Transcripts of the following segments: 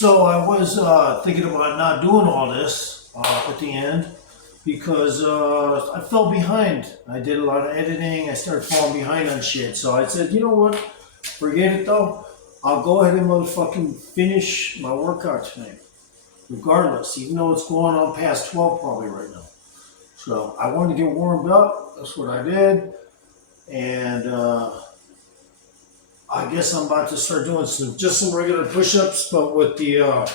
So I was thinking about not doing all this at the end because I fell behind. I did a lot of editing. I started falling behind on shit. So I said, you know what? Forget it though. I'll go ahead and motherfucking finish my workout tonight, regardless, even though it's going on past 12 probably right now. So I wanted to get warmed up. That's what I did. And I guess I'm about to start doing some regular push-ups, but with the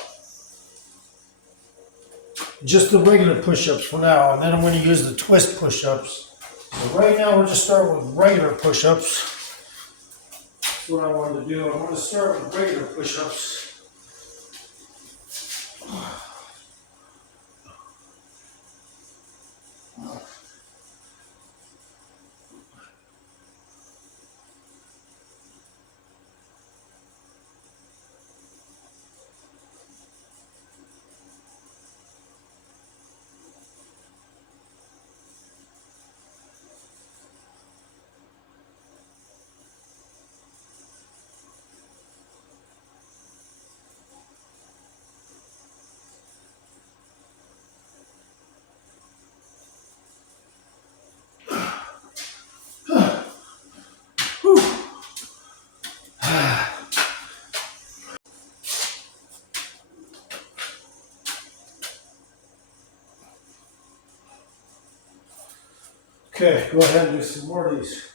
just the regular push-ups for now, and then I'm going to use the twist push-ups. So right now we're just starting with regular push-ups. That's what I wanted to do. I want to start with regular push-ups. Okay, go ahead and do some more of these.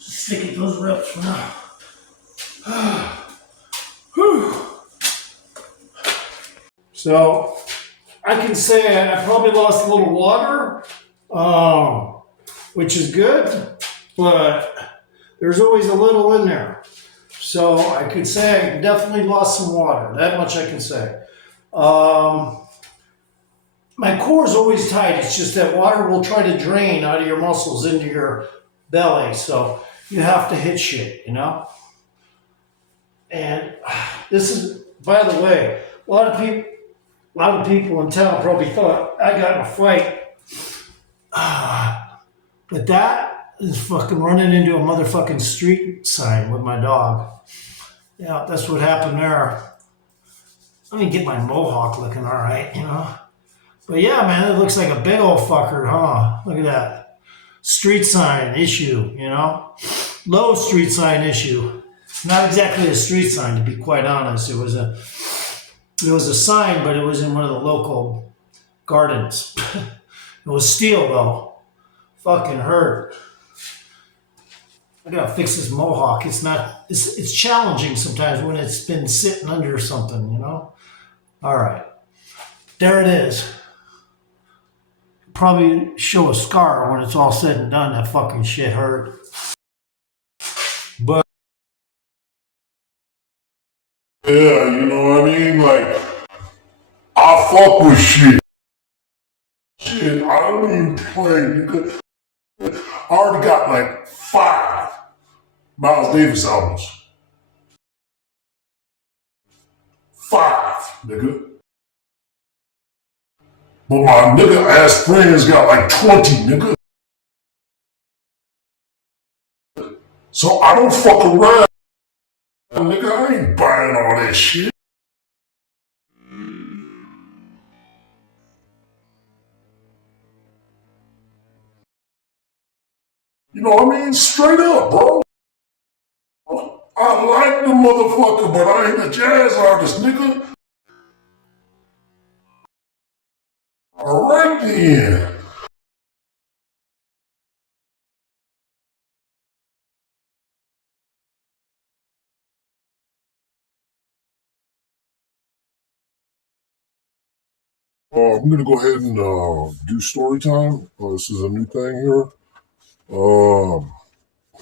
Stick at those reps for now. So I can say I probably lost a little water, which is good, but there's always a little in there. So I could say I definitely lost some water. That much I can say. My core is always tight. It's just that water will try to drain out of your muscles into your belly. So you have to hit shit, you know? And this is, by the way, a lot of people in town probably thought I got in a fight. But that is fucking running into a motherfucking street sign with my dog. Yeah, that's what happened there. Let me get my mohawk looking all right, you know? But yeah, man, it looks like a big old fucker, huh? Look at that. Street sign issue, you know? Low street sign issue. Not exactly a street sign, to be quite honest. It was a sign, but it was in one of the local gardens. It was steel though. Fucking hurt. I gotta fix this mohawk. It's challenging sometimes when it's been sitting under something, you know? Alright. There it is. Probably show a scar when it's all said and done. That fucking shit hurt. But Yeah, you know what I mean? Like, I fuck with shit. Shit, I don't even play because I already got like 5 Miles Davis albums. 5, nigga. But my nigga ass friends got like 20, nigga. So I don't fuck around, nigga. I ain't buying all that shit. You know what I mean? Straight up, bro. I like the motherfucker, but I ain't a jazz artist, nigga. Alright then. I'm going to go ahead and do story time. This is a new thing here.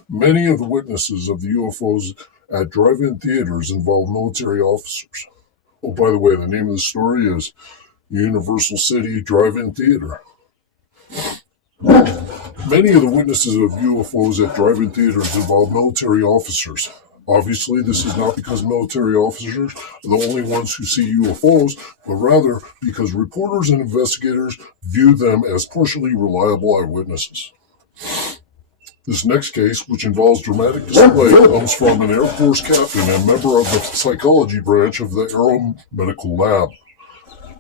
Many of the witnesses of the UFOs at drive-in theaters involve military officers. Oh, by the way, the name of the story is Universal City Drive-In Theater. Many of the witnesses of UFOs at drive-in theaters involve military officers. Obviously, this is not because military officers are the only ones who see UFOs, but rather because reporters and investigators view them as partially reliable eyewitnesses. This next case, which involves dramatic display, comes from an Air Force captain and member of the psychology branch of the Aeromedical Lab.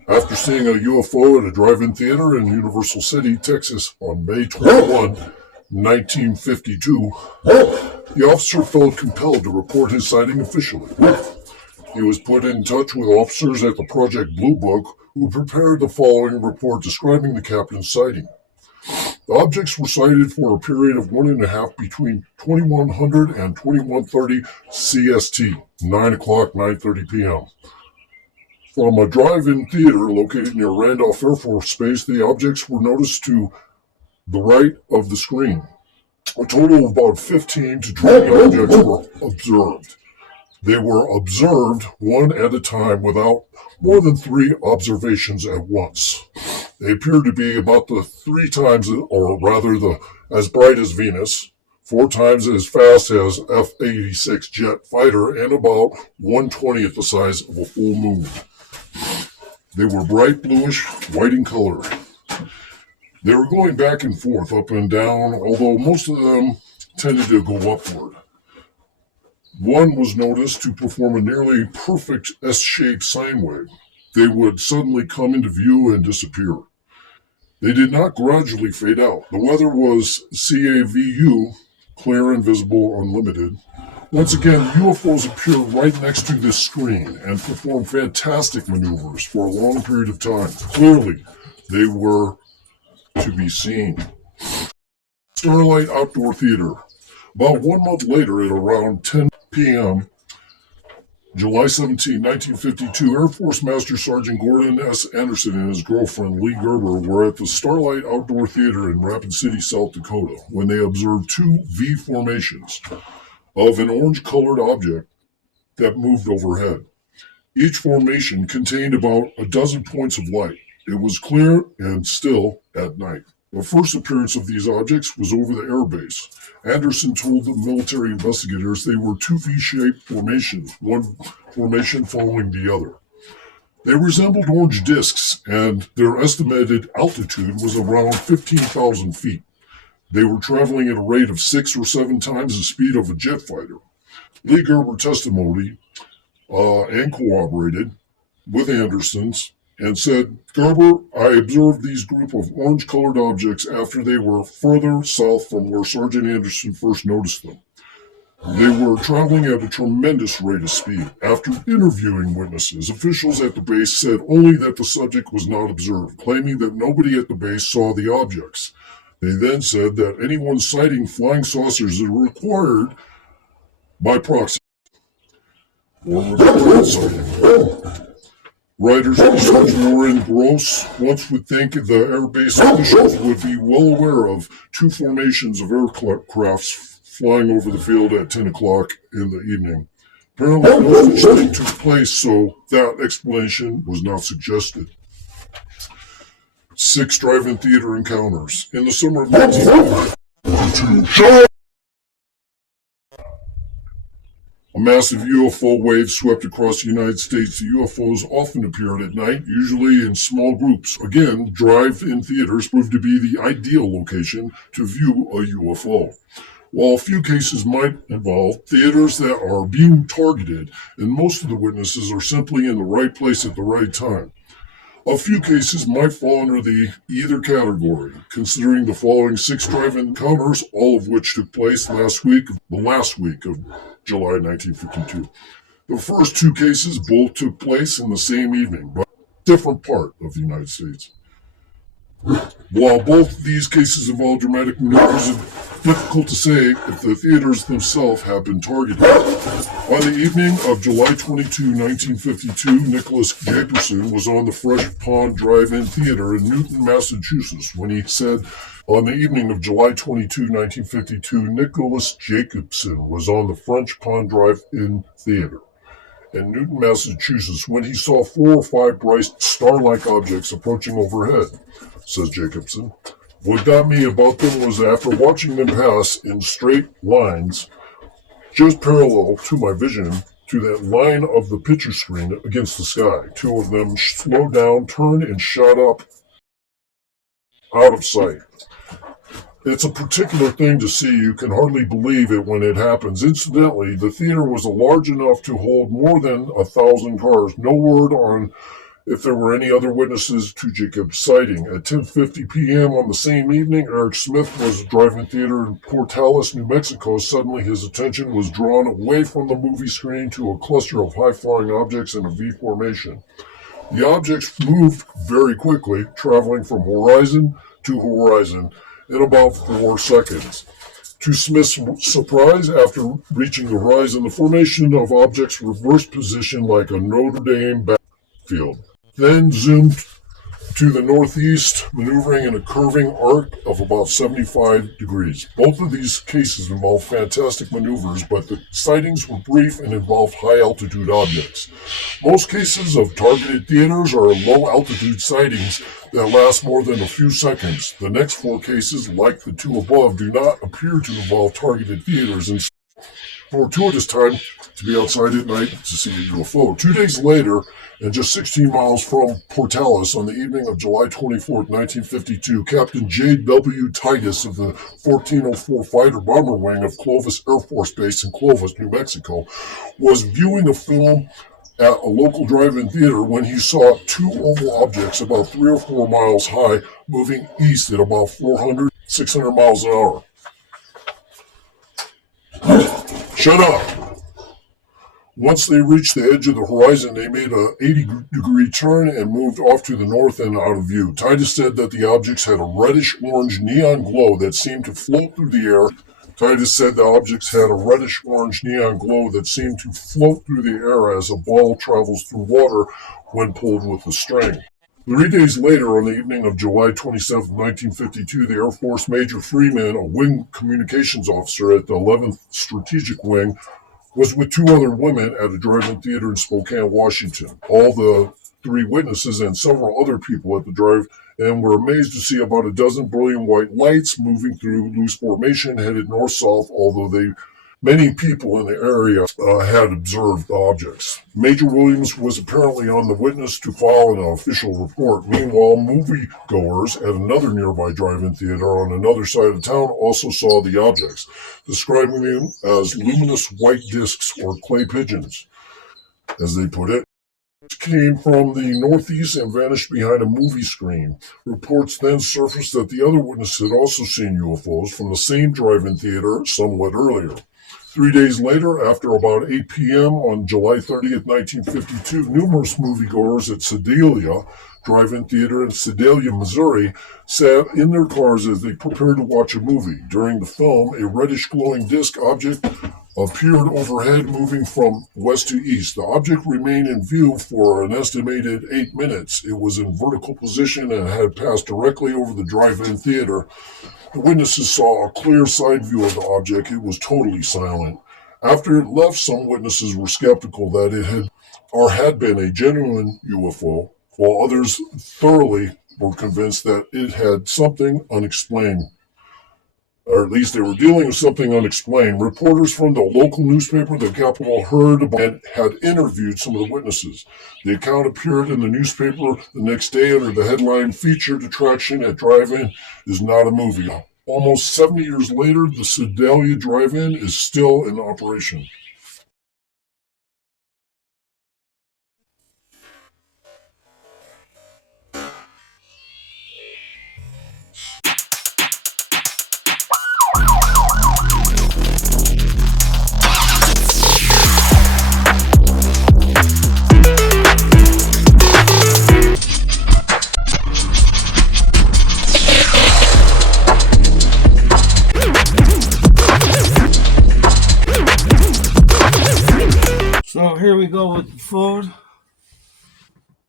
After seeing a UFO at a drive-in theater in Universal City, Texas on May 21, 1952, the officer felt compelled to report his sighting officially. He was put in touch with officers at the Project Blue Book, who prepared the following report describing the captain's sighting. The objects were sighted for a period of 1.5 between 2100 and 2130 CST, 9 o'clock, 9:30 p.m. From a drive-in theater located near Randolph Air Force Base, the objects were noticed to the right of the screen. A total of about 15 to 20 objects were observed. They were observed one at a time without more than 3 observations at once. They appeared to be about the 3 times, or rather as bright as Venus, 4 times as fast as F-86 jet fighter, and about 1/20th the size of a full moon. They were bright bluish, white in color. They were going back and forth, up and down, although most of them tended to go upward. One was noticed to perform a nearly perfect S-shaped sine wave. They would suddenly come into view and disappear. They did not gradually fade out. The weather was CAVU, clear and visible, unlimited. Once again, UFOs appear right next to this screen and perform fantastic maneuvers for a long period of time. Clearly, they were to be seen. Starlight Outdoor Theater. About 1 month later, at around 10 p.m., July 17, 1952, Air Force Master Sergeant Gordon S. Anderson and his girlfriend Lee Gerber were at the Starlight Outdoor Theater in Rapid City, South Dakota, when they observed 2 V formations of an orange-colored object that moved overhead. Each formation contained about a dozen points of light. It was clear and still at night. The first appearance of these objects was over the airbase. Anderson told the military investigators they were 2 V-shaped formations, one formation following the other. They resembled orange discs, and their estimated altitude was around 15,000 feet. They were traveling at a rate of 6 or 7 times the speed of a jet fighter. Lee Gerber testimony and corroborated with Anderson's and said, Gerber, I observed these group of orange-colored objects after they were further south from where Sergeant Anderson first noticed them. They were traveling at a tremendous rate of speed. After interviewing witnesses, officials at the base said only that the subject was not observed, claiming that nobody at the base saw the objects. They then said that anyone sighting flying saucers is required by proxy or reported sighting. Writers such Warren Gross once would think the airbase officials would be well aware of 2 formations of aircrafts flying over the field at 10 o'clock in the evening. Apparently no such thing took place, so that explanation was not suggested. 6 drive-in theater encounters. In the summer of 1952, a massive UFO wave swept across the United States. The UFOs often appeared at night, usually in small groups. Again, drive-in theaters proved to be the ideal location to view a UFO. While a few cases might involve theaters that are being targeted, and most of the witnesses are simply in the right place at the right time. A few cases might fall under the either category, considering the following 6 drive-in encounters, all of which took place the last week of July 1952. The first 2 cases both took place in the same evening, but different part of the United States. While both these cases involve dramatic maneuvers, it's difficult to say if the theaters themselves have been targeted. On the evening of July 22, 1952, Nicholas Jacobson was on the Fresh Pond Drive-In Theater in Newton, Massachusetts, when he said, on the evening of July 22, 1952, Nicholas Jacobson was on the French Pond Drive-In Theater in Newton, Massachusetts, when he saw 4 or 5 bright star-like objects approaching overhead, says Jacobson. What got me about them was after watching them pass in straight lines, just parallel to my vision, to that line of the picture screen against the sky. 2 of them slowed down, turned, and shot up out of sight. It's a particular thing to see. You can hardly believe it when it happens. Incidentally, the theater was large enough to hold more than 1,000 cars. No word on if there were any other witnesses to Jacob's sighting. At 10:50 p.m. on the same evening, Eric Smith was driving theater in Portales, New Mexico. Suddenly, his attention was drawn away from the movie screen to a cluster of high-flying objects in a V formation. The objects moved very quickly, traveling from horizon to horizon in about 4 seconds. To Smith's surprise, after reaching the horizon, the formation of objects reversed position like a Notre Dame battlefield, then zoomed to the northeast, maneuvering in a curving arc of about 75 degrees. Both of these cases involved fantastic maneuvers, but the sightings were brief and involved high-altitude objects. Most cases of targeted theaters are low-altitude sightings that last more than a few seconds. The next 4 cases, like the 2 above, do not appear to involve targeted theaters and fortuitous time to be outside at night to see a UFO. 2 days later, and just 16 miles from Portales, on the evening of July 24, 1952, Captain J.W. Titus of the 1404 Fighter Bomber Wing of Clovis Air Force Base in Clovis, New Mexico, was viewing a film at a local drive-in theater when he saw 2 oval objects about 3 or 4 miles high moving east at about 600 miles an hour. Shut up! Once they reached the edge of the horizon, they made an 80-degree turn and moved off to the north and out of view. Titus said that the objects had a reddish-orange neon glow that seemed to float through the air. Titus said the objects had a reddish-orange neon glow that seemed to float through the air as a ball travels through water when pulled with a string. 3 days later, on the evening of July 27, 1952, the Air Force Major Freeman, a wing communications officer at the 11th Strategic Wing, was with 2 other women at a drive-in theater in Spokane, Washington. All the 3 witnesses and several other people at the drive-in were amazed to see about a dozen brilliant white lights moving through loose formation headed north-south, although many people in the area had observed the objects. Major Williams was apparently on the witness to file an official report. Meanwhile, moviegoers at another nearby drive-in theater on another side of town also saw the objects, describing them as luminous white discs or clay pigeons, as they put it, which came from the northeast and vanished behind a movie screen. Reports then surfaced that the other witnesses had also seen UFOs from the same drive-in theater somewhat earlier. 3 days later, after about 8 p.m. on July 30th, 1952, numerous moviegoers at Sedalia Drive-In Theater in Sedalia, Missouri, sat in their cars as they prepared to watch a movie. During the film, a reddish glowing disc object appeared overhead, moving from west to east. The object remained in view for an estimated 8 minutes. It was in vertical position and had passed directly over the drive-in theater. The witnesses saw a clear side view of the object. It was totally silent. After it left, some witnesses were skeptical that it had been a genuine UFO, while others thoroughly were convinced that it had something unexplained, or at least they were dealing with something unexplained. Reporters from the local newspaper, the Capital, heard about and had interviewed some of the witnesses. The account appeared in the newspaper the next day under the headline, "Featured Attraction at Drive-In is Not a Movie." Almost 70 years later, the Sedalia Drive-In is still in operation.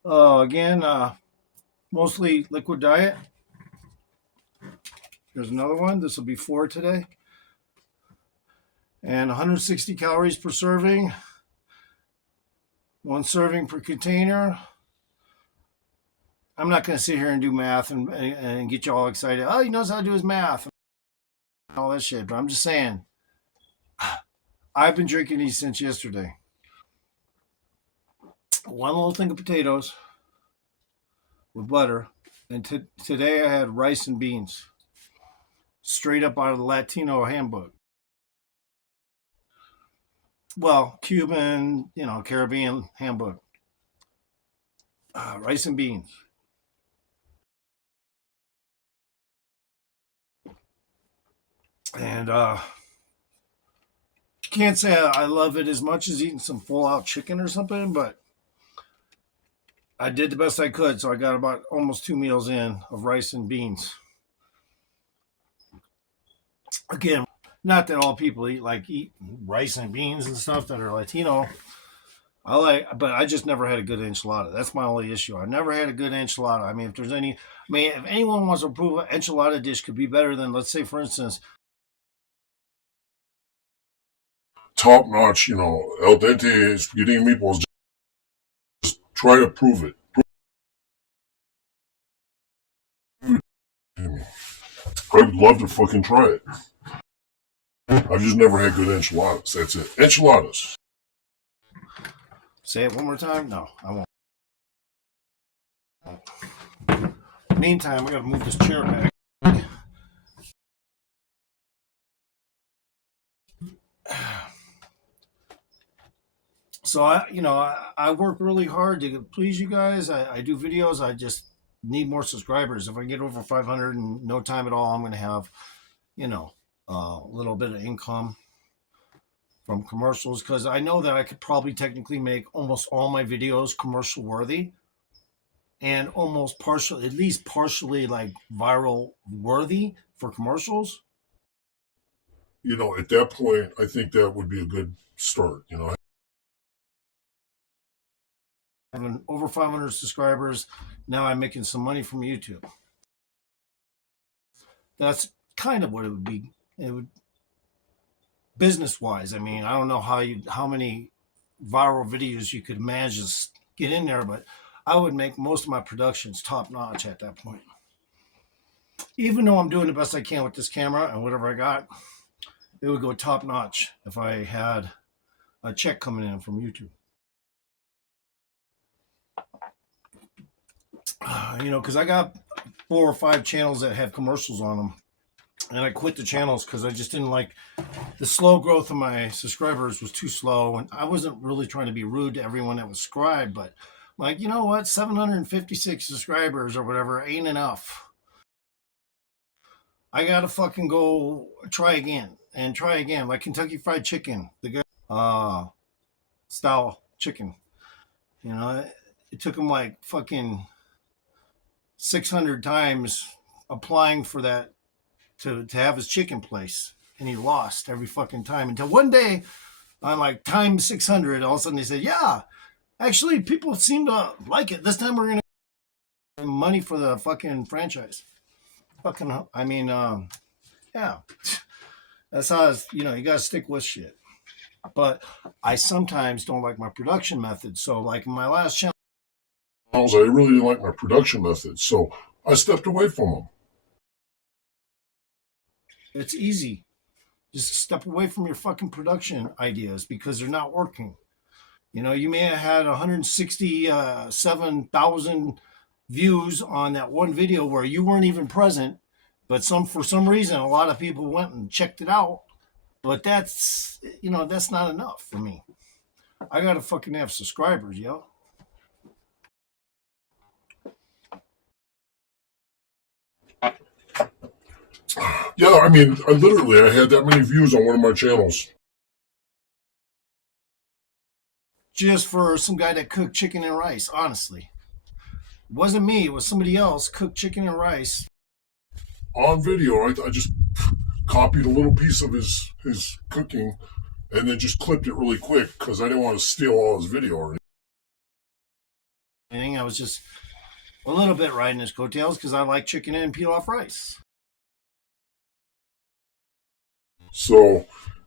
Again, mostly liquid diet. There's another one. This will be 4 today. And 160 calories per serving. 1 serving per container. I'm not going to sit here and do math and get you all excited. Oh, he knows how to do his math and all that shit. But I'm just saying, I've been drinking these since yesterday. 1 little thing of potatoes with butter. And today I had rice and beans. Straight up out of the Latino handbook. Well, Cuban, Caribbean handbook. Rice and beans. And can't say I love it as much as eating some full-out chicken or something, but I did the best I could, so I got about almost 2 meals in of rice and beans. Again, not that all people eat rice and beans and stuff that are Latino. But I just never had a good enchilada. That's my only issue. I never had a good enchilada. I mean, if anyone wants to prove an enchilada dish could be better than, let's say, for instance, top notch, al dente spaghetti and meatballs. Just try to prove it. I'd love to fucking try it. I've just never had good enchiladas. That's it. Enchiladas. Say it one more time? No, I won't. Meantime, we got to move this chair back. So I work really hard to please you guys. I do videos. I just need more subscribers. If I get over 500 in no time at all, I'm going to have, a little bit of income from commercials, because I know that I could probably technically make almost all my videos commercial worthy and at least partially like viral worthy for commercials. At that point, I think that would be a good start, Having over 500 subscribers, now I'm making some money from YouTube. That's kind of what it would be. It would, business wise. I mean, I don't know how many viral videos you could manage to get in there, but I would make most of my productions top notch at that point. Even though I'm doing the best I can with this camera and whatever I got, it would go top notch if I had a check coming in from YouTube. Because I got 4 or 5 channels that have commercials on them, and I quit the channels because I just didn't like the slow growth of my subscribers was too slow, and I wasn't really trying to be rude to everyone that was subscribed, but like, you know what, 756 subscribers or whatever ain't enough. I gotta fucking go try again, like Kentucky Fried Chicken, the good style chicken. It took them like fucking 600 times applying for that to have his chicken place, and he lost every fucking time until one day on like time 600, all of a sudden they said, yeah, actually people seem to like it. This time we're gonna get money for the fucking franchise. Yeah, that's how it's, you gotta stick with shit. But I sometimes don't like my production method. So like in my last channel, I really didn't like my production methods, so I stepped away from them. It's easy. Just step away from your fucking production ideas because they're not working. You may have had 167,000 views on that one video where you weren't even present, but for some reason, a lot of people went and checked it out. But that's not enough for me. I gotta fucking have subscribers, yo. Yeah, I mean, I had that many views on one of my channels. Just for some guy that cooked chicken and rice, honestly. It wasn't me, it was somebody else cooked chicken and rice. On video, I just copied a little piece of his cooking and then just clipped it really quick because I didn't want to steal all his video or anything. anything. I was just a little bit riding his coattails because I like chicken and pilaf rice. So,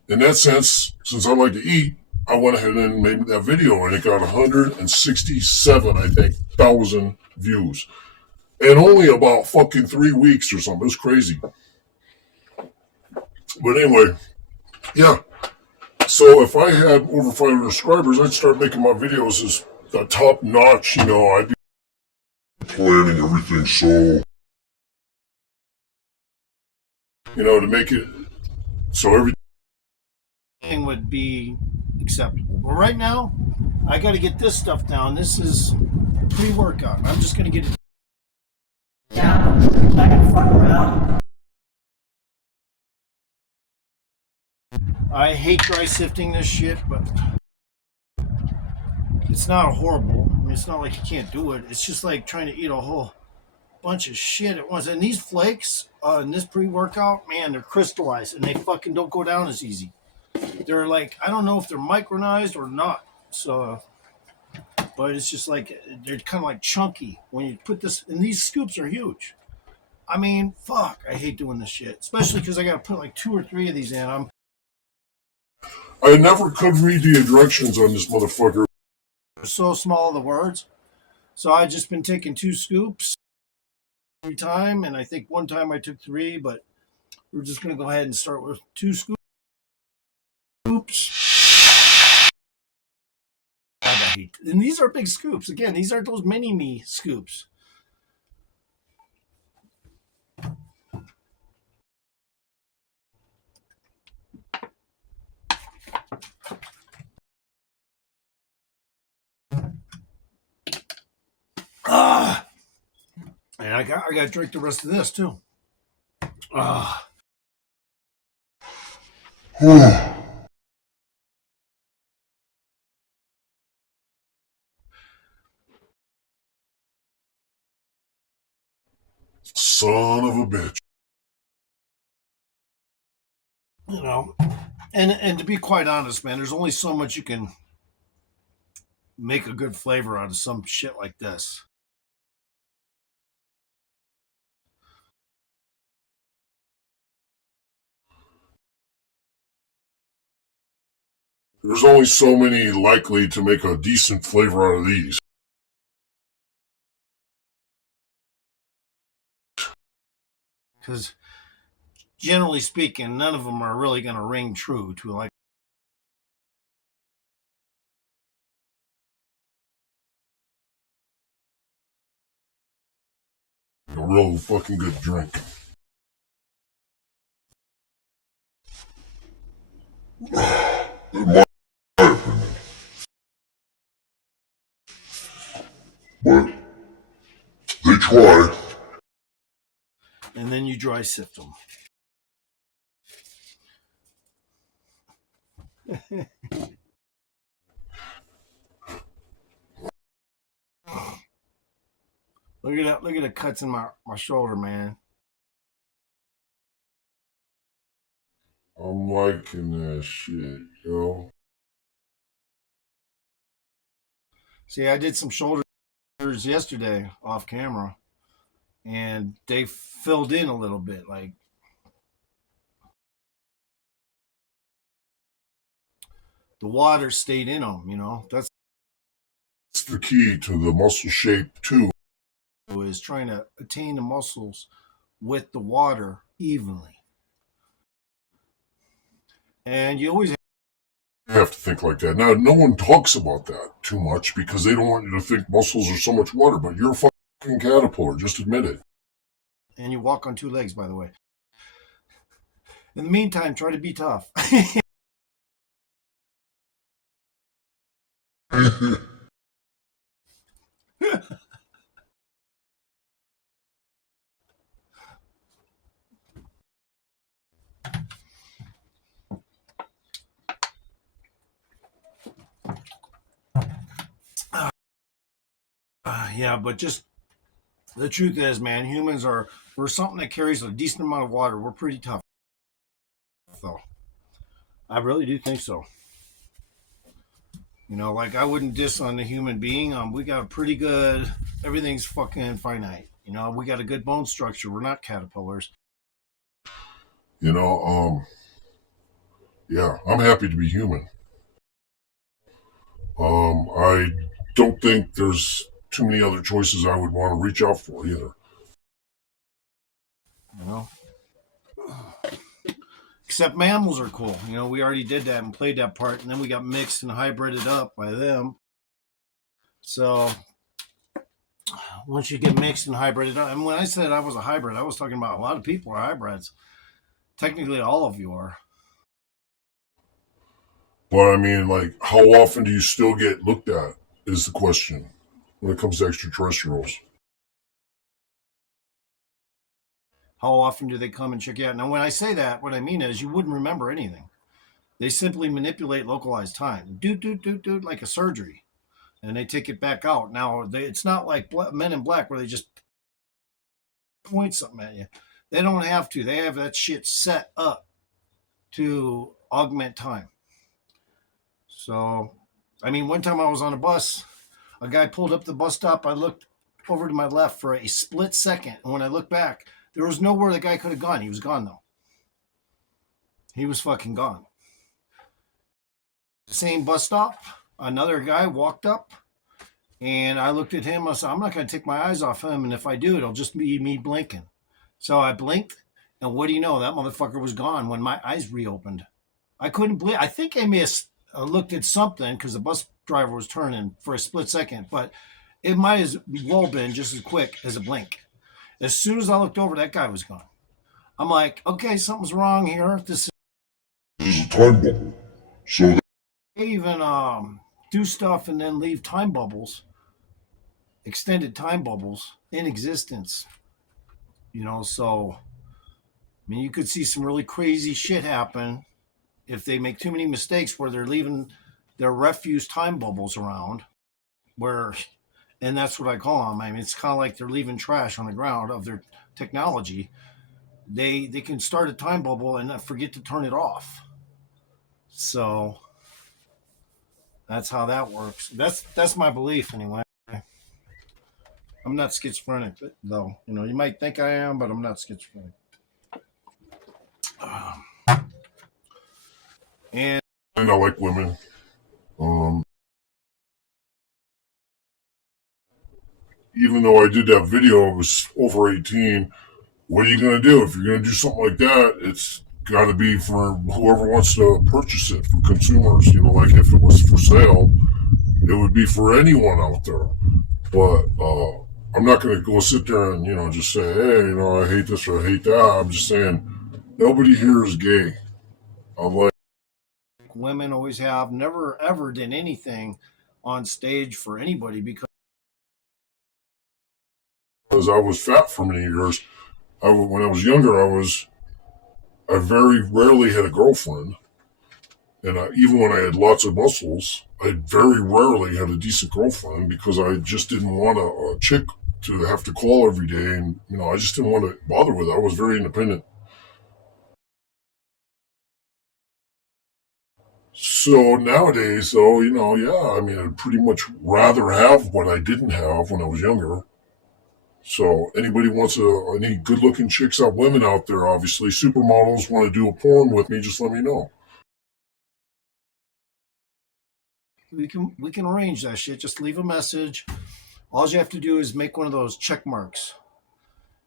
in that sense, since I like to eat, I went ahead and made that video, and it got 167, I think, thousand views, and only about fucking 3 weeks or something. It was crazy. But anyway, yeah. So if I had over 500 subscribers, I'd start making my videos as the top notch. You know, I'd be planning everything so, you know, to make it so everything would be acceptable. But right now, I got to get this stuff down. This is pre-workout. I'm just going to get it down. I got to fuck around. I hate dry sifting this shit, but it's not horrible. I mean, it's not like you can't do it. It's just like trying to eat a whole bunch of shit at once. And these flakes in this pre-workout, man, they're crystallized and they fucking don't go down as easy. They're like, I don't know if they're micronized or not. So, but it's just like, they're kind of like chunky when you put this, and these scoops are huge. I mean, fuck, I hate doing this shit, especially because I got to put like 2 or 3 of these in. I never could read the directions on this motherfucker. So small, the words. So I just been taking 2 scoops every time, and I think one time I took 3, but we're just going to go ahead and start with 2 scoops. And these are big scoops. Again, these aren't those mini me scoops. And I got to drink the rest of this too. Son of a bitch. You know, and to be quite honest, man, there's only so much you can make a good flavor out of some shit like this. There's only so many likely to make a decent flavor out of these. Because generally speaking, none of them are really going to ring true to like. A real fucking good drink. In my opinion. But they try. And then you dry sift them. Look at that! Look at the cuts in my shoulder, man. I'm liking that shit, yo. See, I did some shoulders yesterday off camera, and they filled in a little bit. Like the water stayed in them. You know, that's the key to the muscle shape too. Is trying to attain the muscles with the water evenly. And you always have to think like that. Now, no one talks about that too much because they don't want you to think muscles are so much water, but you're a fucking caterpillar. Just admit it. And you walk on 2 legs, by the way. In the meantime, try to be tough. Yeah, but just the truth is, man, humans are, for something that carries a decent amount of water, we're pretty tough. So I really do think so. You know, like I wouldn't diss on the human being. We got a pretty good, everything's fucking finite. You know, we got a good bone structure. We're not caterpillars. You know, yeah, I'm happy to be human. I don't think there's too many other choices I would want to reach out for either. You know, except mammals are cool. You know, we already did that and played that part, and then we got mixed and hybrided up by them. So once you get mixed and hybrided up, and when I said I was a hybrid, I was talking about a lot of people are hybrids. Technically, all of you are. But I mean, like, how often do you still get looked at is the question when it comes to extraterrestrials. How often do they come and check you out? Now, when I say that, what I mean is you wouldn't remember anything. They simply manipulate localized time, do, like a surgery, and they take it back out. Now, it's not like Men in Black where they just point something at you. They don't have to. They have that shit set up to augment time. So, I mean, one time I was on a bus, a guy pulled up the bus stop. I looked over to my left for a split second, and when I looked back, there was nowhere the guy could have gone. He was gone, though. He was fucking gone. Same bus stop, another guy walked up, and I looked at him. I said, I'm not going to take my eyes off him, and if I do, it'll just be me blinking. So I blinked, and what do you know? That motherfucker was gone when my eyes reopened. I couldn't blink. I think I may have looked at something because the bus driver was turning for a split second, but it might as well been just as quick as a blink. As soon as I looked over, that guy was gone. I'm like, okay, something's wrong here. This is a time bubble. So they even do stuff and then leave time bubbles, extended time bubbles in existence. You know, so I mean, you could see some really crazy shit happen if they make too many mistakes where they're leaving their refuse time bubbles around, where, and that's what I call them. I mean, it's kind of like they're leaving trash on the ground of their technology. They can start a time bubble and forget to turn it off. So that's how that works. That's my belief anyway. I'm not schizophrenic, though. You know, you might think I am, but I'm not schizophrenic. And I like women. Even though I did that video, I was over 18. What are you going to do? If you're going to do something like that, it's got to be for whoever wants to purchase it, for consumers. You know, like if it was for sale, it would be for anyone out there. But I'm not going to go sit there and, you know, just say, hey, you know, I hate this or I hate that. I'm just saying, nobody here is gay. I'm like, women always have, never ever did anything on stage for anybody because I was fat for many years. When I was younger, I very rarely had a girlfriend. And even when I had lots of muscles, I very rarely had a decent girlfriend because I just didn't want a chick to have to call every day. And, you know, I just didn't want to bother with it. I was very independent. So nowadays, though, you know, yeah, I mean, I'd pretty much rather have what I didn't have when I was younger. So anybody wants any good-looking chicks out, women out there, obviously, supermodels want to do a porn with me, just let me know. We can arrange that shit. Just leave a message. All you have to do is make one of those check marks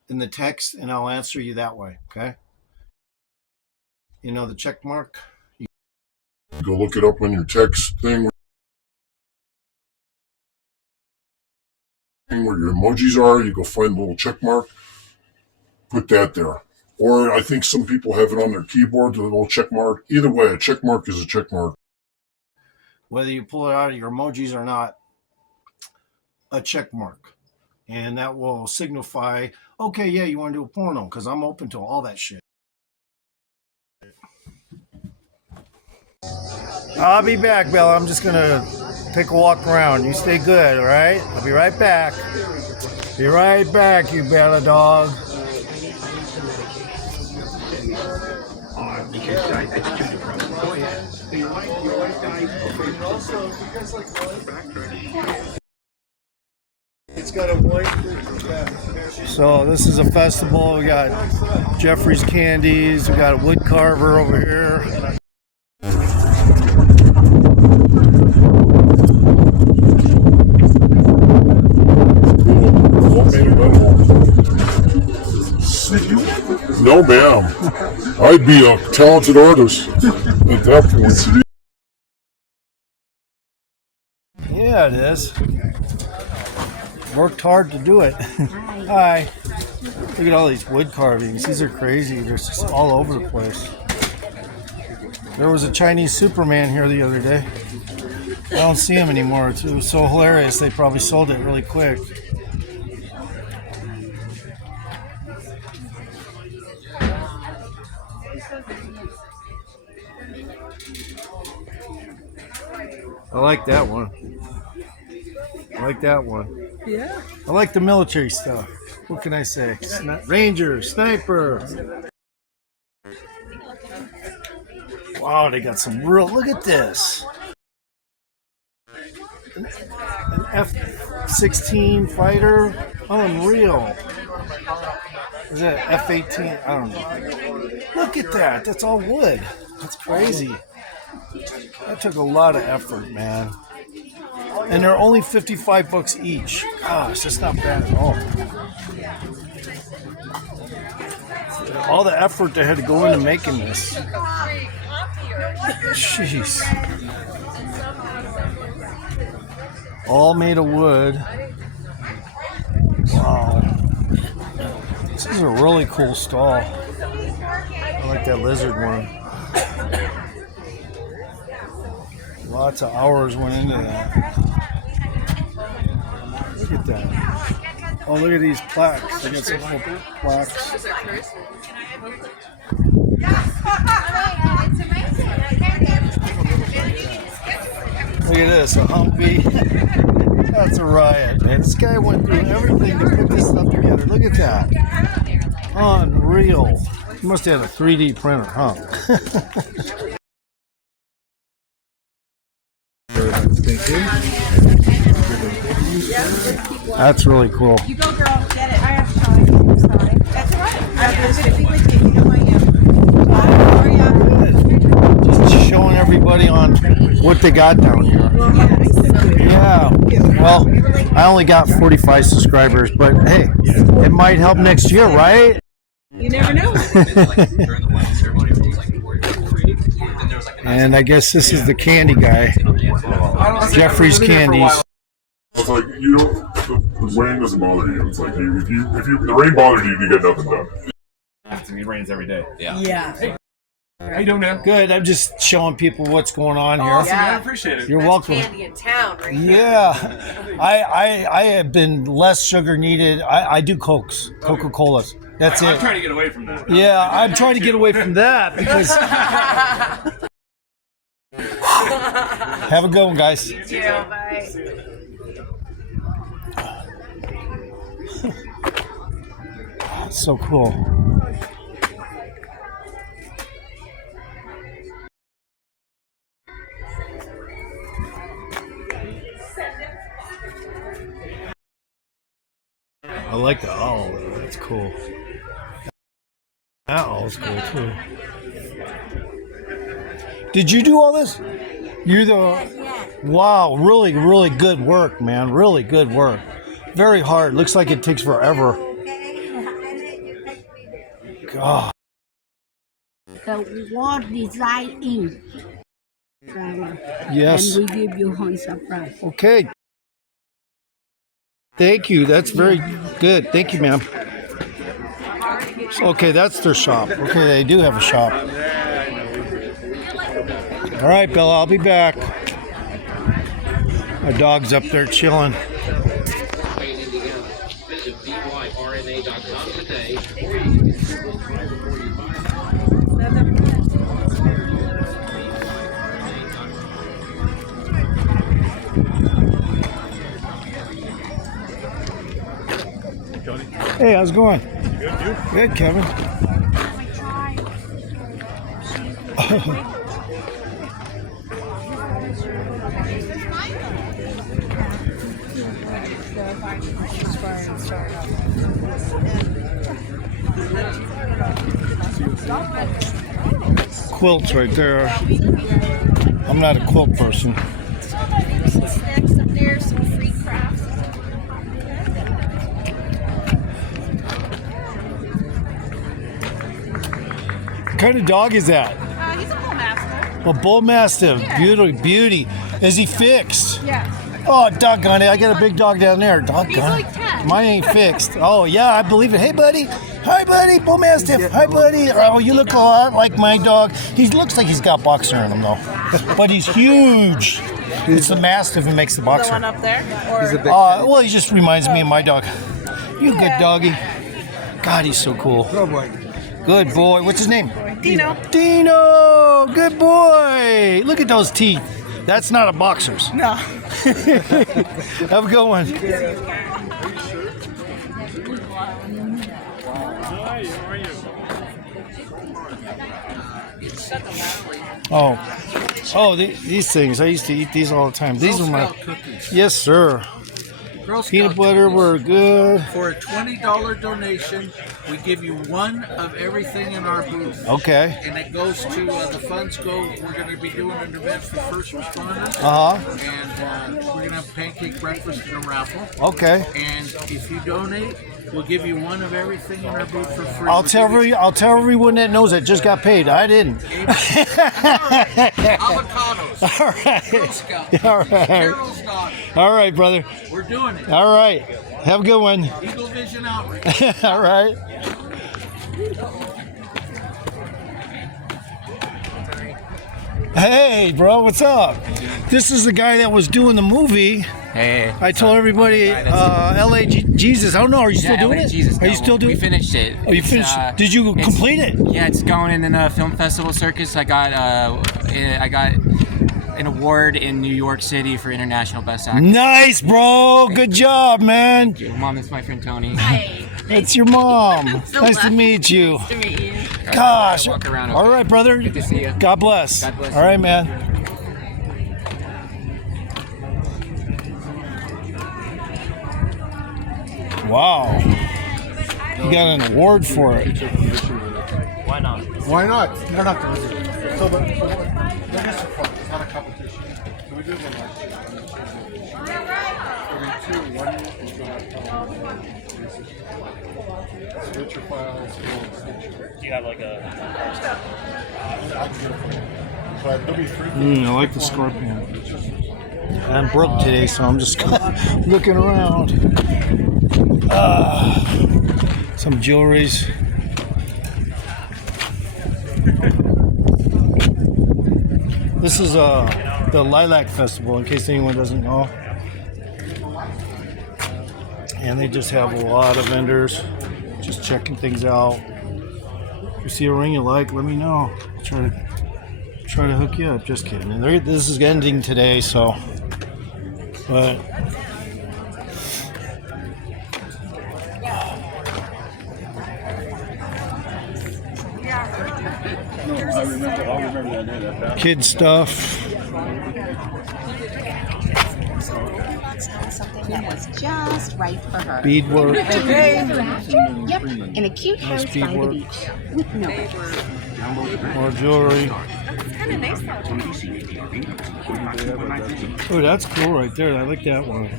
in the text, and I'll answer you that way. Okay? You know the check mark? You go look it up on your text thing where your emojis are. You go find the little check mark, put that there. Or I think some people have it on their keyboard, the little check mark. Either way, a check mark is a check mark. Whether you pull it out of your emojis or not, a check mark. And that will signify, okay, yeah, you want to do a porno, because I'm open to all that shit. I'll be back, Bella. I'm just going to take a walk around. You stay good, all right? I'll be right back. Be right back, you Bella dog. So this is a festival. We got Jeffrey's Candies. We got a wood carver over here. No, ma'am. I'd be a talented artist at that point. Yeah, it is. Worked hard to do it. Hi. Look at all these wood carvings. These are crazy. They're just all over the place. There was a Chinese Superman here the other day. I don't see him anymore. It was so hilarious. They probably sold it really quick. I like that one. I like that one. Yeah. I like the military stuff. What can I say? Ranger, sniper. Wow, they got some real. Look at this. An F-16 fighter. Unreal. Is that F-18? I don't know. Look at that. That's all wood. That's crazy. That took a lot of effort, man. And they're only $55 each. Gosh, that's not bad at all. All the effort they had to go into making this. Jeez. All made of wood. Wow. This is a really cool stall. I like that lizard one. Lots of hours went into that. Look at that. Oh, look at these plaques. They got some little plaques. Look at this, a Humvee. That's a riot, man. This guy went through everything to put this stuff together. Look at that. Unreal. He must have had a 3D printer, huh? Thank you. That's really cool. You go, girl. Get it. I have to tell you. I'm sorry. That's all right. I have to be with you. You don't mind you. Just showing everybody on what they got down here. Yeah. Well, I only got 45 subscribers, but hey, it might help next year, right? You never know. And I guess this is the candy guy. Jeffrey's Candies. It's like, you know, the rain doesn't bother you. It's like, if the rain bothers you, you get nothing done. It rains every day. Yeah. How you doing, man? Good. I'm just showing people what's going on here. Awesome, man. I appreciate it. You're welcome. Candy in town, right? Yeah, I have been less sugar needed. I do Cokes, Coca-Colas. That's I'm it. trying to get away from that. Yeah, I'm trying to get away from that because. Have a good one, guys. Yeah, bye. So cool. I like the owl. That's cool. That owl's cool too. Did you do all this? You're the wow, really, really good work, man. Really good work. Very hard. Looks like it takes forever. God. The wall design in. Yes. And we give you one surprise. Okay. Thank you. That's very good. Thank you, ma'am. Okay, that's their shop. Okay, they do have a shop. All right, Bella, I'll be back. My dog's up there chilling. Hey, how's it going? Good, you? Good, Kevin. Quilts right there. I'm not a quilt person. Some snacks up there, some free crafts. What kind of dog is that? He's a bull mastiff. A bull mastiff. Yeah. Beauty. Is he fixed? Yeah. Oh, doggone it. I got a big dog down there. Doggone. He's like 10. Mine ain't fixed. Oh, yeah, I believe it. Hey, buddy. Hi, buddy. Bull mastiff. Hi, buddy. Oh, you look a lot like my dog. He looks like he's got boxer in him, though. But he's huge. It's the mastiff who makes the The boxer. one up there? Or Well, he just reminds me of my dog. You good doggy. God, he's so cool. Good boy. What's his name? Dino? Dino. Good boy. Look at those teeth. That's not a boxer's. No. Have a good one. These things. I used to eat these all the time. These are my cookies. Yes, sir. Girl Scout Peanut butter cookies. were good. For a $20 donation, we give you one of everything in our booth. Okay. And it goes to the funds go. We're going to be doing an event for first responders. And we're going to have pancake breakfast and a raffle. Okay. And if you donate, we'll give you one of everything in our booth for free. I'll tell everyone that knows that just got paid. I didn't. Avocados. All right. Girl Scout. All right. Carol's daughter. All right, brother. We're doing it. All right. Have a good one. Eagle Vision Outreach. All right. Hey, bro, what's up? This is the guy that was doing the movie. Hey. I told everybody, LA Jesus. I don't know. Are you still doing LA it? Jesus, Are you no, still doing We finished it. Oh, you It's, finished? Did you it's- complete it? Yeah, it's going in the film festival circus. I got an award in New York City for international best actor. Nice, bro. Good job, man. Mom, that's my friend Tony. Hi. It's your mom. Nice to meet you. Nice to meet you. Gosh. Walk around. All right, brother. Good to see you. God bless. God bless All you. right, man. Wow. You got an award for it. Why not? You don't have to visit. So they're just for fun. It's not a competition. So we do them like switch your files. Do you have like a? I can get it for you. But there'll be three. I like the scorpion. I'm broke today, so I'm just looking around. Some jewelries. This is the Lilac Festival, in case anyone doesn't know. And they just have a lot of vendors, just checking things out. If you see a ring you like, let me know. Try to hook you up. Just kidding. And this is ending today, so. But I'll remember that. kid stuff. Something that was just right for her. Beadwork. Yep, in a cute house by the beadwork. beach. With no More jewelry. Oh, that's cool right there. I like that one.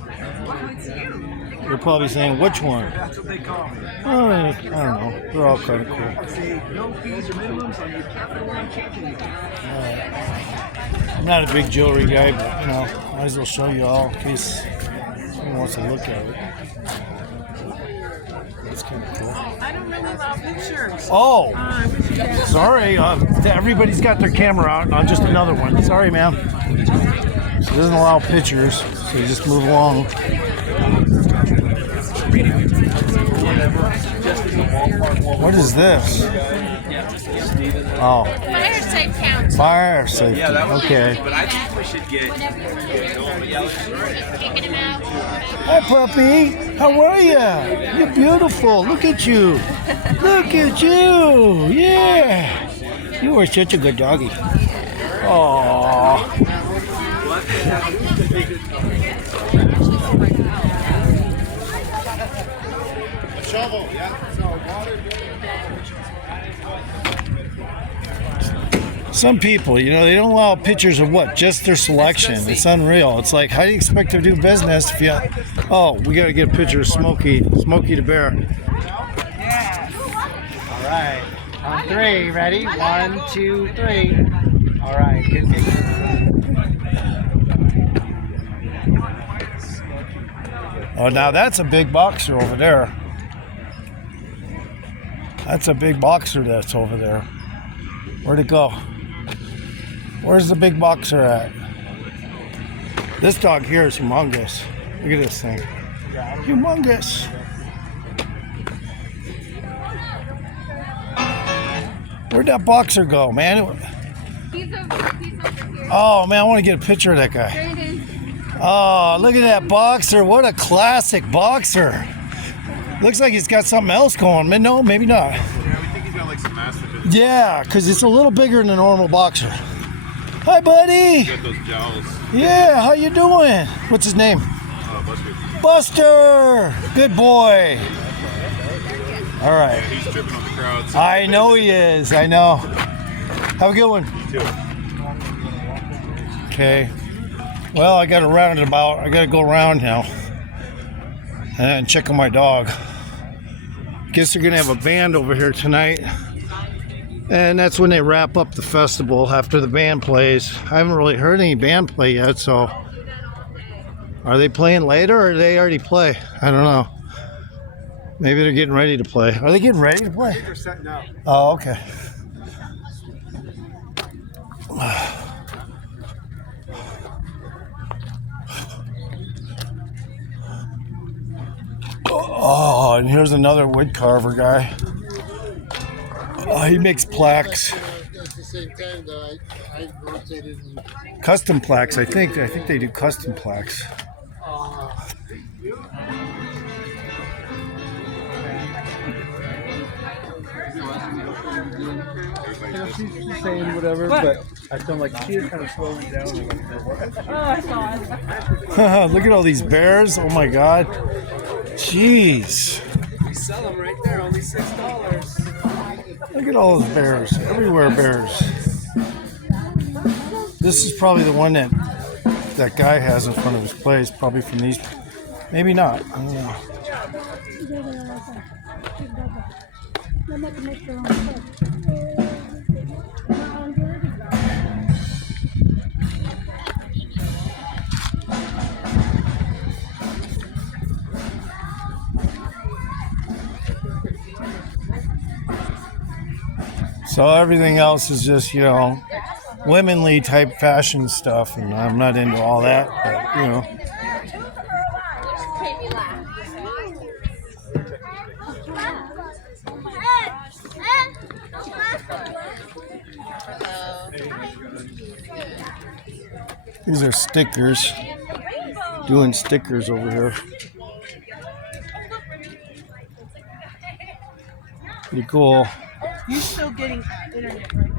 You're probably saying, which one? Oh, I don't know. They're all kind of cool. I'm not a big jewelry guy, but, you know, might as well show you all in case someone wants to look at it. That's kind of cool. I don't really love pictures. Oh, sorry. Everybody's got their camera out. Just another one. Sorry, ma'am. It doesn't allow pictures, so you just move along. What is this? Oh, Fire safe counts. fire safety. Okay. But I think we should get. Kicking him out. Hi, puppy. How are you? You're beautiful. Look at you. Look at you. Yeah. You are such a good doggy. Aww. Shovel, yeah. Some people, you know, they don't allow pictures of what? Just their selection. It's unreal. It's like, how do you expect to do business if you... Oh, we got to get a picture of Smokey the bear. All right. On 3, ready? 1, 2, 3. All right. Good. Oh, now that's a big boxer over there. That's a big boxer that's over there. Where'd it go? Where's the big boxer at? This dog here is humongous. Look at this thing. Humongous. Where'd that boxer go, man? Oh, man, I want to get a picture of that guy. Oh, look at that boxer. What a classic boxer. Looks like he's got something else going. No, maybe not. Yeah, we think he's got like some massive. Yeah, because it's a little bigger than a normal boxer. Hi, buddy. Got those jowls. Yeah, how you doing? What's his name? Buster. Buster. Good boy. All right. Yeah, he's tripping on the crowd. So I know he is. I know. Have a good one. too. Okay. Well, I got to round it about. I got to go around now and check on my dog. Guess they're gonna have a band over here tonight. And that's when they wrap up the festival after the band plays. I haven't really heard any band play yet, so are they playing later or did they already play? I don't know. Maybe they're getting ready to play. Are they getting ready to play? They're setting up. Oh, okay. Oh, and here's another wood carver guy. Oh, he makes plaques. At the same time, though, I rotated. Custom plaques, I think. I think they do custom plaques. She's saying whatever, but I feel like she's kind of slowing down. Look at all these bears. Oh my God. Jeez. We sell them right there, only $6. Look at all those bears. Everywhere bears. This is probably the one that guy has in front of his place. Probably from these. Maybe not. I don't know. So everything else is just, you know, womanly type fashion stuff, and I'm not into all that, but, you know. These are stickers. Doing stickers over here. Pretty cool. You're still getting internet, right?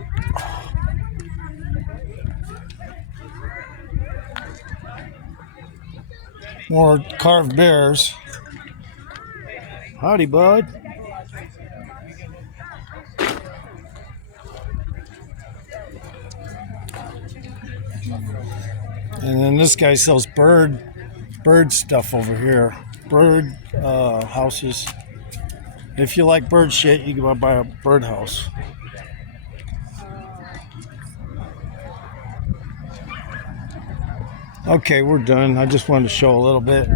More carved bears. Howdy, bud. And then this guy sells bird stuff over here. Bird houses. If you like bird shit, you can buy a bird house. Okay, we're done. I just wanted to show a little bit.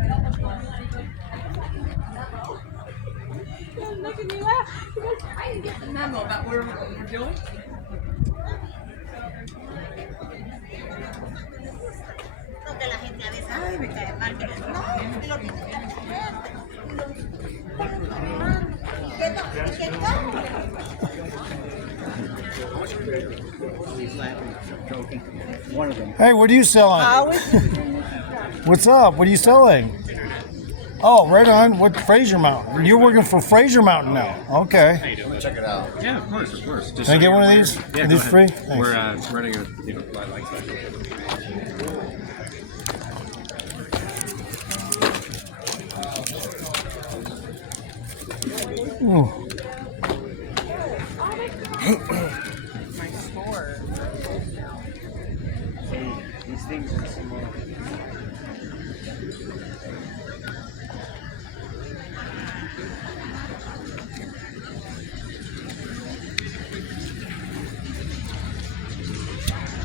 Look at me laugh. I didn't get the memo about what we're doing. Ay, me cae mal, pero Hey, what are you selling? What's up? What are you selling? Oh, right on. What Fraser Mountain? You're working for Fraser Mountain now. Okay. Check it out. Yeah, of course, of course. Just Can I get one of these? Yeah, Are these free? Thanks. We're running a like that. Ooh. My score. These things are similar.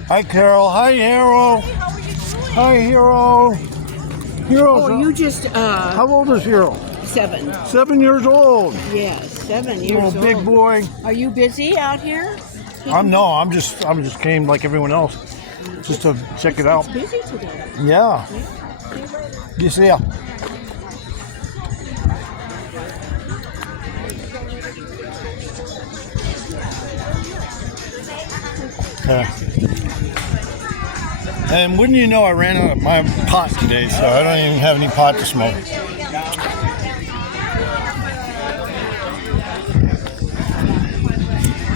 Hi, Carol. Hi, Hero. Hi, Hero. Hero. Oh, you just How old is Hero? 7. 7 years old. Yes, 7 years Little old. big boy. Are you busy out here? I'm just came like everyone else, just to check it out. Busy today. Yeah. You see ya. Okay. And wouldn't you know, I ran out of my pot today, so I don't even have any pot to smoke.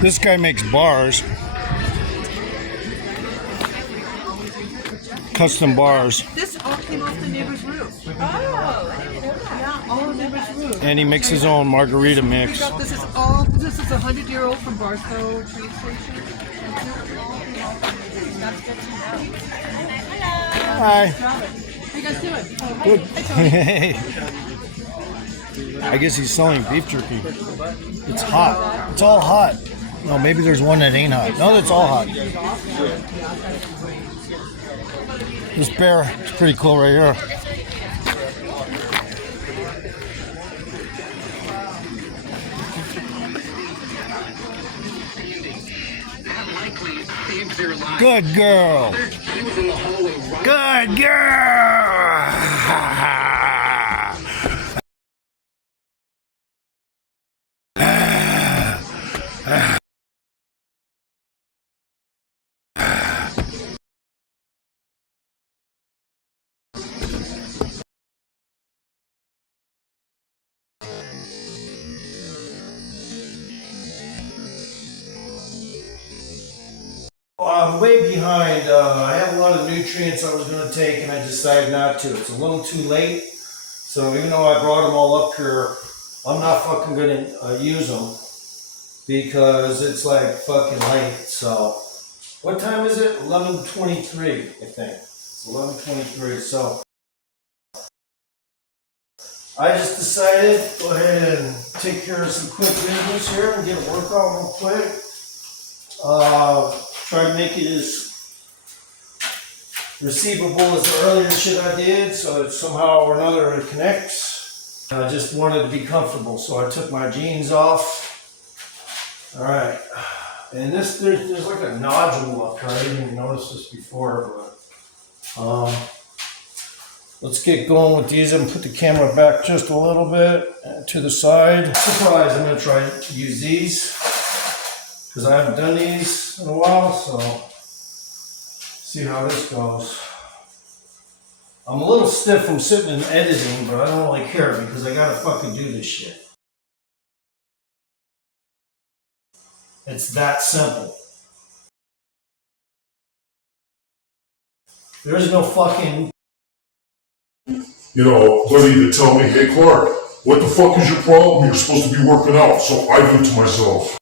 This guy makes bars. Custom bars. This all came off the neighbor's roof. Oh, I didn't know that. Yeah, all the neighbor's roof. And he makes his own margarita mix. This is 100-year-old from Barstow train station. Hi. How you guys doing? Oh, Good. hey. I guess he's selling beef jerky. It's hot. It's all hot. No, maybe there's one that ain't hot. No, that's all hot. This bear is pretty cool right here. Good girl. Good girl. I'm way behind. I have a lot of nutrients I was going to take and I decided not to. It's a little too late. So even though I brought them all up here, I'm not fucking going to use them because it's like fucking late. So what time is it? 11:23, I think. It's 11:23. So I just decided to go ahead and take care of some quick business here and get a workout real quick. Try to make it as receivable as the earlier shit I did, so that somehow or another it connects. I just wanted to be comfortable, so I took my jeans off. All right, and there's like a nodule up here. I didn't even notice this before, but let's get going with these and put the camera back just a little bit to the side. Surprise! I'm gonna try to use these because I haven't done these in a while, so see how this goes. I'm a little stiff from sitting and editing, but I don't really care because I gotta fucking do this shit. It's that simple. There's no fucking... You know, buddy to tell me, hey Clark, what the fuck is your problem? You're supposed to be working out. So I do to myself,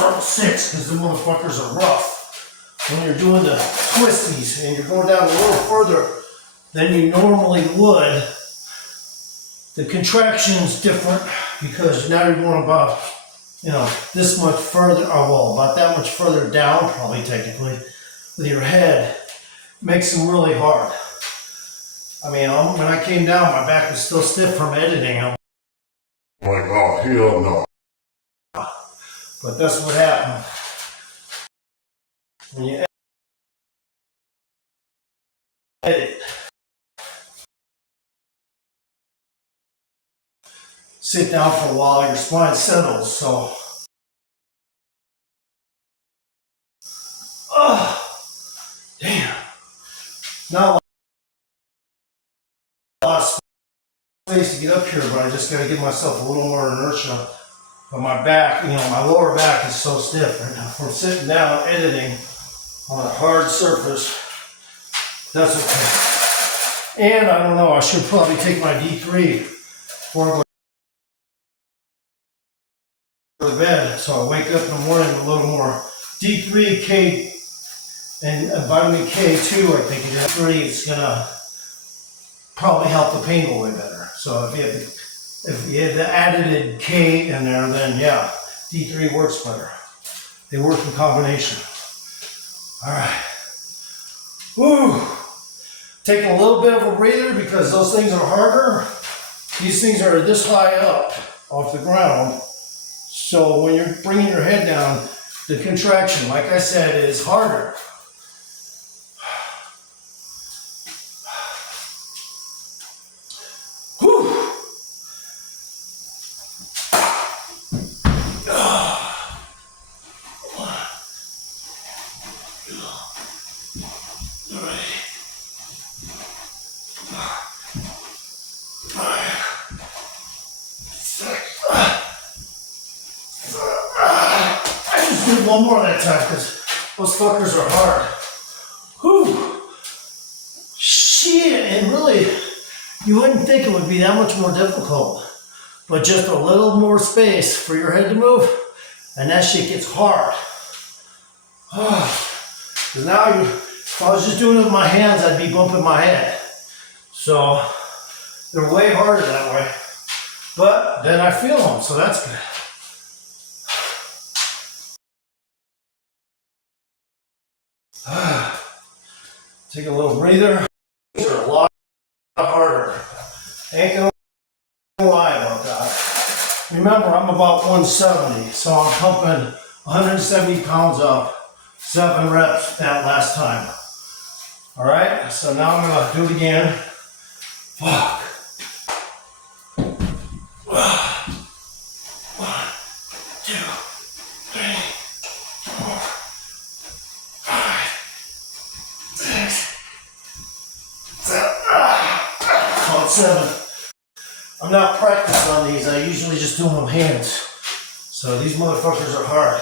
start with 6 because the motherfuckers are rough. When you're doing the twisties and you're going down a little further than you normally would, the contraction's different because now you're going about, you know, this much further, oh well, about that much further down, probably technically, with your head. Makes them really hard. I mean, when I came down, my back was still stiff from editing. I'm like, oh hell no. But that's what happened. when you edit, sit down for a while, your spine settles. So, damn. Not a lot of space to get up here, but I just got to give myself a little more inertia. But my back, my lower back is so stiff right now from sitting down editing on a hard surface. That's okay. And I don't know, I should probably take my D3 before I go to bed, so I wake up in the morning with a little more D3, K, and vitamin K2. I think D3 is gonna probably help the pain go way better. So if you had the added K in there, then yeah, D3 works better. They work in combination. All right. Woo! Taking a little bit of a breather because those things are harder. These things are this high up off the ground. So when you're bringing your head down, the contraction, like I said, is harder. Whew. One more that time because those fuckers are hard. Whew. Shit, and really, you wouldn't think it would be that much more difficult. But just a little more space for your head to move, and that shit gets hard. Because now, if I was just doing it with my hands, I'd be bumping my head. So, they're way harder that way. But then I feel them, so that's good. Take a little breather. These are a lot harder. Ain't gonna lie about that. Remember, I'm about 170, so I'm pumping 170 pounds up, 7 reps that last time. All right, so now I'm gonna do it again. Fuck. 1, 2, 3, 4, 5, 6, 7. I'm not practiced on these. I usually just do them with hands. So these motherfuckers are hard.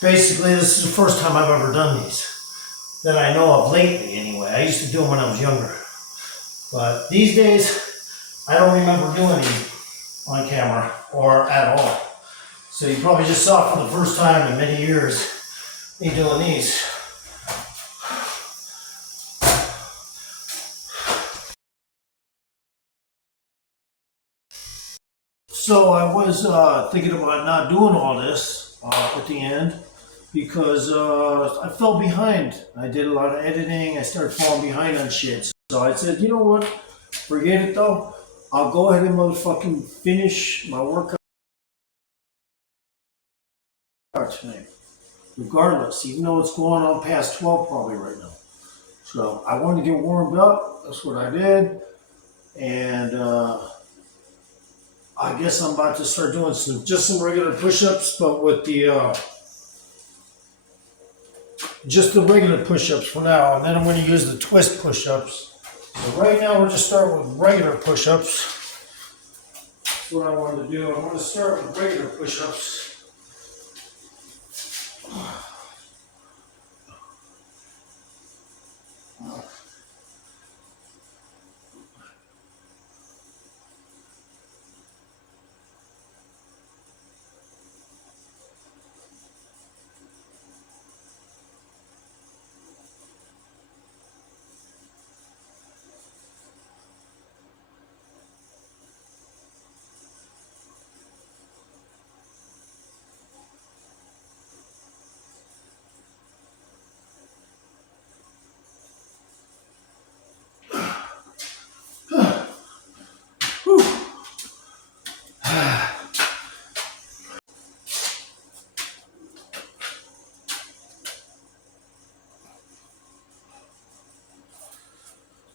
Basically, this is the first time I've ever done these. That I know of lately, anyway. I used to do them when I was younger. But these days, I don't remember doing these on camera or at all. So you probably just saw for the first time in many years me doing these. So I was thinking about not doing all this at the end because I fell behind. I did a lot of editing. I started falling behind on shit. So I said, you know what? Forget it though. I'll go ahead and motherfucking finish my workout tonight. Regardless, even though it's going on past 12 probably right now. So I wanted to get warmed up. That's what I did. And I guess I'm about to start doing some regular push-ups, but with the just the regular push-ups for now, and then I'm going to use the twist push-ups. So right now we're just starting with regular push-ups. That's what I wanted to do. I'm going to start with regular push-ups.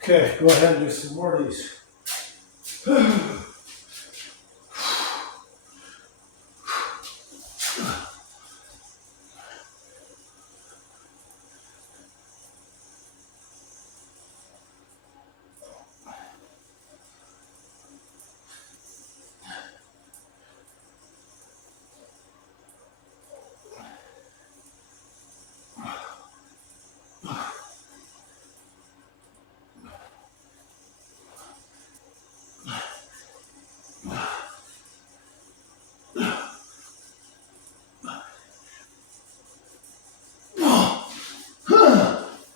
Okay, go ahead and do some more of these.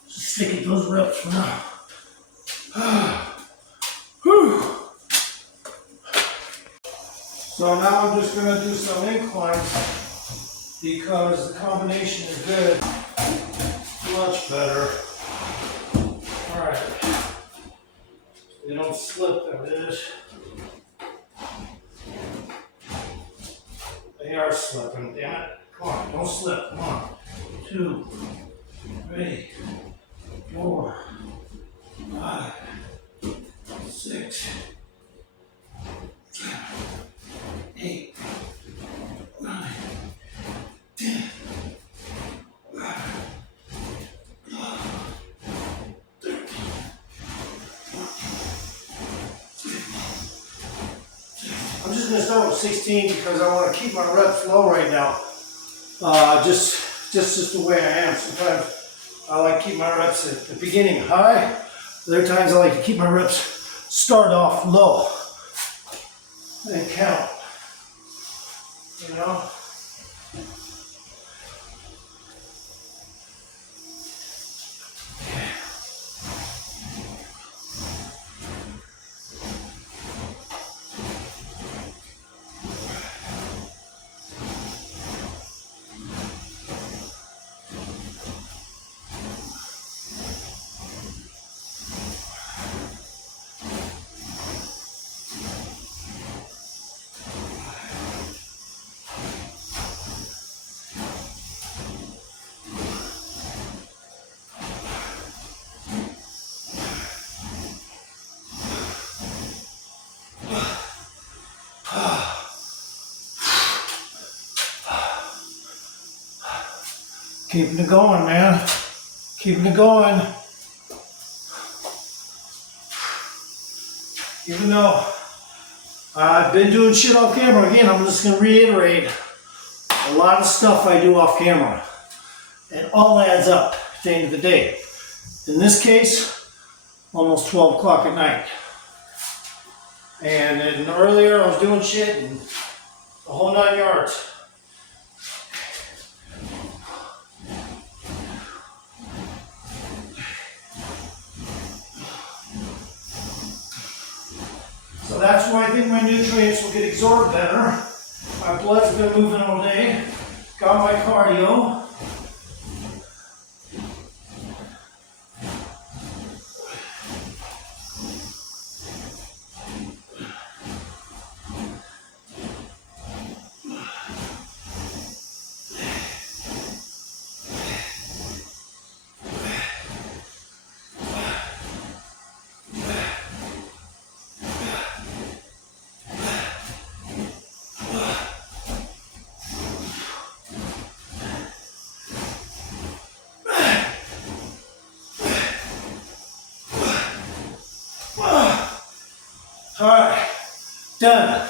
Stick at those reps for now. Whew. So now I'm just going to do some inclines because the combination is good. Much better. Alright. They don't slip, that is. They are slipping, damn it. Come on, don't slip. Come on. 2, 3, 4, 5, 6, 7, 8, 9, 10, 11, 12, 13, 14, 15. I'm just going to start with 16 because I want to keep my reps low right now. Just the way I am. Sometimes I like to keep my reps at the beginning high. Other times I like to keep my reps start off low and count. You know? Keeping it going, man. Keeping it going. Even though I've been doing shit off camera, again, I'm just going to reiterate a lot of stuff I do off camera. It all adds up at the end of the day. In this case, almost 12 o'clock at night. And then earlier I was doing shit and the whole 9 yards. So that's why I think my nutrients will get absorbed better. My blood's been moving all day. Got my cardio. All right, done.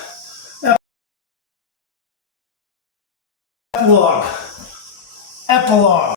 Epilogue.